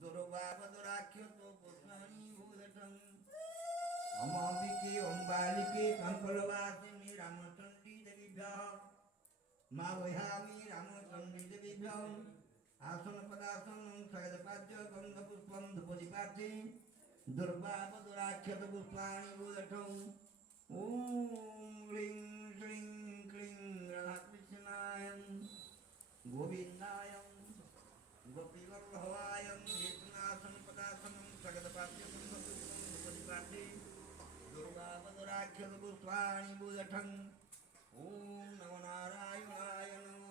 दुर्वापदुराख्य तो पुष्णानि भूषटं अमाम्बिके अम्बालिके कंकलवासिनी रामचंडी देवीभ्यः मावयामि रामचंडी देवीभ्यः आसन पदासनं सगदपाद्य गंधपुष्पं धूपदीपार्थी दुर्वापदुराख्य तो पुष्पाणि भूषटं ओम ह्रीं श्रीं क्लीं राधाकृष्णाय गोविंदाय गोपीवल्लभायं हेतुनाथं पदासनं सगदपाद्यं गंधपुष्पं धूपदीपार्थी दुर्वापदुराख्य तो पुष्पाणि भूषटं ओम नमो नारायणाय नमः